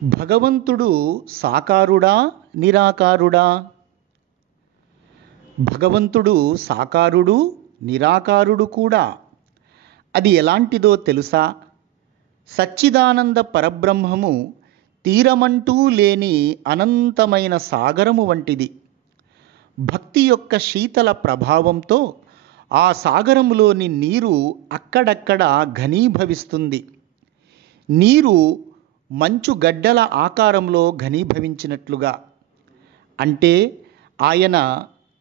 భగవంతుడు సాకారుడా నిరాకారుడా? భగవంతుడు సాకారుడు నిరాకారుడు కూడా. అది ఎలాంటిదో తెలుసా? సచ్చిదానంద పరబ్రహ్మము తీరమంటూ లేని అనంతమైన సాగరము వంటిది. భక్తి యొక్క శీతల ప్రభావంతో ఆ సాగరములోని నీరు అక్కడక్కడ ఘనీభవిస్తుంది. నీరు మంచు గడ్డల ఆకారంలో ఘనీభవించినట్లుగా. అంటే ఆయన,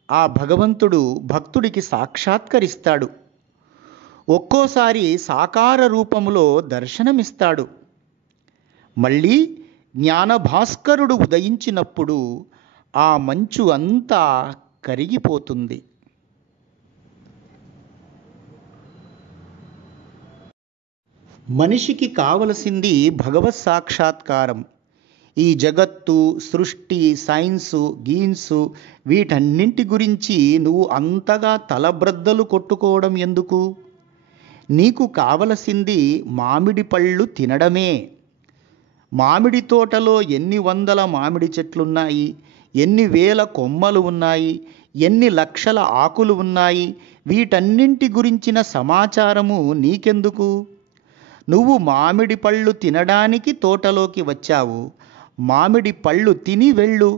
ఆ భగవంతుడు భక్తుడికి సాక్షాత్కరిస్తాడు. ఒక్కోసారి సాకార రూపములో దర్శనమిస్తాడు. మళ్ళీ జ్ఞానభాస్కరుడు ఉదయించినప్పుడు ఆ మంచు అంతా కరిగిపోతుంది. మనిషికి కావలసింది భగవత్ సాక్షాత్కారం. ఈ జగత్తు, సృష్టి, సైన్సు, గీన్సు వీటన్నింటి గురించి నువ్వు అంతగా తలబ్రద్దలు కొట్టుకోవడం ఎందుకు? నీకు కావలసింది మామిడి పళ్ళు తినడమే. మామిడి తోటలో ఎన్ని వందల మామిడి చెట్లున్నాయి, ఎన్ని వేల కొమ్మలు ఉన్నాయి, ఎన్ని లక్షల ఆకులు ఉన్నాయి, వీటన్నింటి గురించిన సమాచారము నీకెందుకు? నువ్వు మామిడి పళ్ళు తినడానికి తోటలోకి వచ్చావు. మామిడి పళ్ళు తిని వెళ్ళు.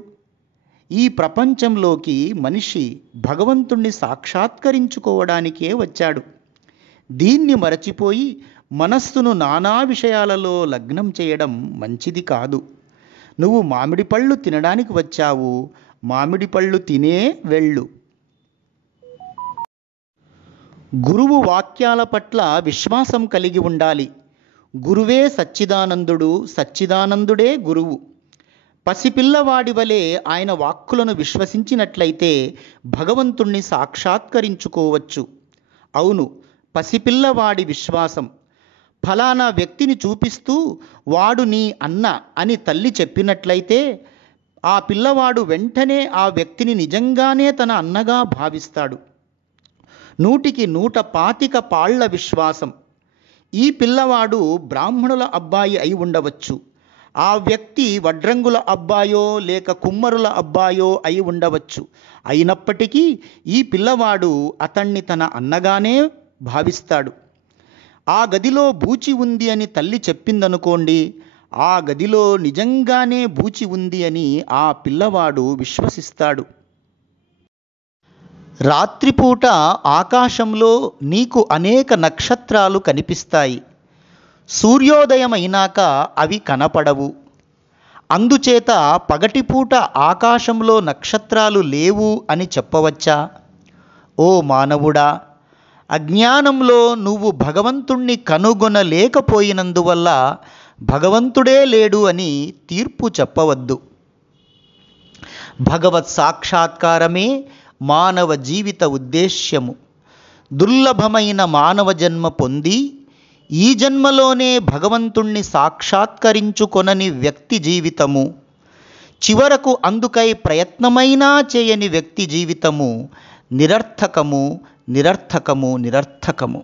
ఈ ప్రపంచంలోకి మనిషి భగవంతుణ్ణి సాక్షాత్కరించుకోవడానికే వచ్చాడు. దీన్ని మరచిపోయి మనస్సును నానా విషయాలలో లగ్నం చేయడం మంచిది కాదు. నువ్వు మామిడి పళ్ళు తినడానికి వచ్చావు, మామిడి పళ్ళు తినే వెళ్ళు. గురువు వాక్యాల పట్ల విశ్వాసం కలిగి ఉండాలి. గురువే సచ్చిదానందుడు, సచ్చిదానందుడే గురువు. పసిపిల్లవాడి వలె ఆయన వాక్కులను విశ్వసించినట్లయితే భగవంతుణ్ణి సాక్షాత్కరించుకోవచ్చు. అవును, పసిపిల్లవాడి విశ్వాసం. ఫలానా వ్యక్తిని చూపిస్తూ వాడు నీ అన్న అని తల్లి చెప్పినట్లయితే ఆ పిల్లవాడు వెంటనే ఆ వ్యక్తిని నిజంగానే తన అన్నగా భావిస్తాడు. 100కి 125 పాళ్ల విశ్వాసం. ఈ పిల్లవాడు బ్రాహ్మణుల అబ్బాయి అయి ఉండవచ్చు. ఆ వ్యక్తి వడ్రంగుల అబ్బాయో లేక కుమ్మరుల అబ్బాయో అయి ఉండవచ్చు. అయినప్పటికీ ఈ పిల్లవాడు అతన్ని తన అన్నగానే భావిస్తాడు. ఆ గదిలో బూచి ఉంది అని తల్లి చెప్పిందనుకోండి, ఆ గదిలో నిజంగానే బూచి ఉంది అని ఆ పిల్లవాడు విశ్వసిస్తాడు. రాత్రిపూట ఆకాశంలో నీకు అనేక నక్షత్రాలు కనిపిస్తాయి. సూర్యోదయం అయినాక అవి కనపడవు. అందుచేత పగటిపూట ఆకాశంలో నక్షత్రాలు లేవు అని చెప్పవచ్చా? ఓ మానవుడా, అజ్ఞానంలో నువ్వు భగవంతుణ్ణి కనుగొనలేకపోయినందువల్ల భగవంతుడే లేడు అని తీర్పు చెప్పవద్దు. భగవత్ సాక్షాత్కారమే మానవ జీవిత ఉద్దేశ్యము. దుర్లభమైన మానవ జన్మ పొంది ఈ జన్మలోనే భగవంతుణ్ణి సాక్షాత్కరించుకొనని వ్యక్తి జీవితము, చివరకు అందుకై ప్రయత్నమైనా చేయని వ్యక్తి జీవితము నిరర్థకము, నిరర్థకము, నిరర్థకము.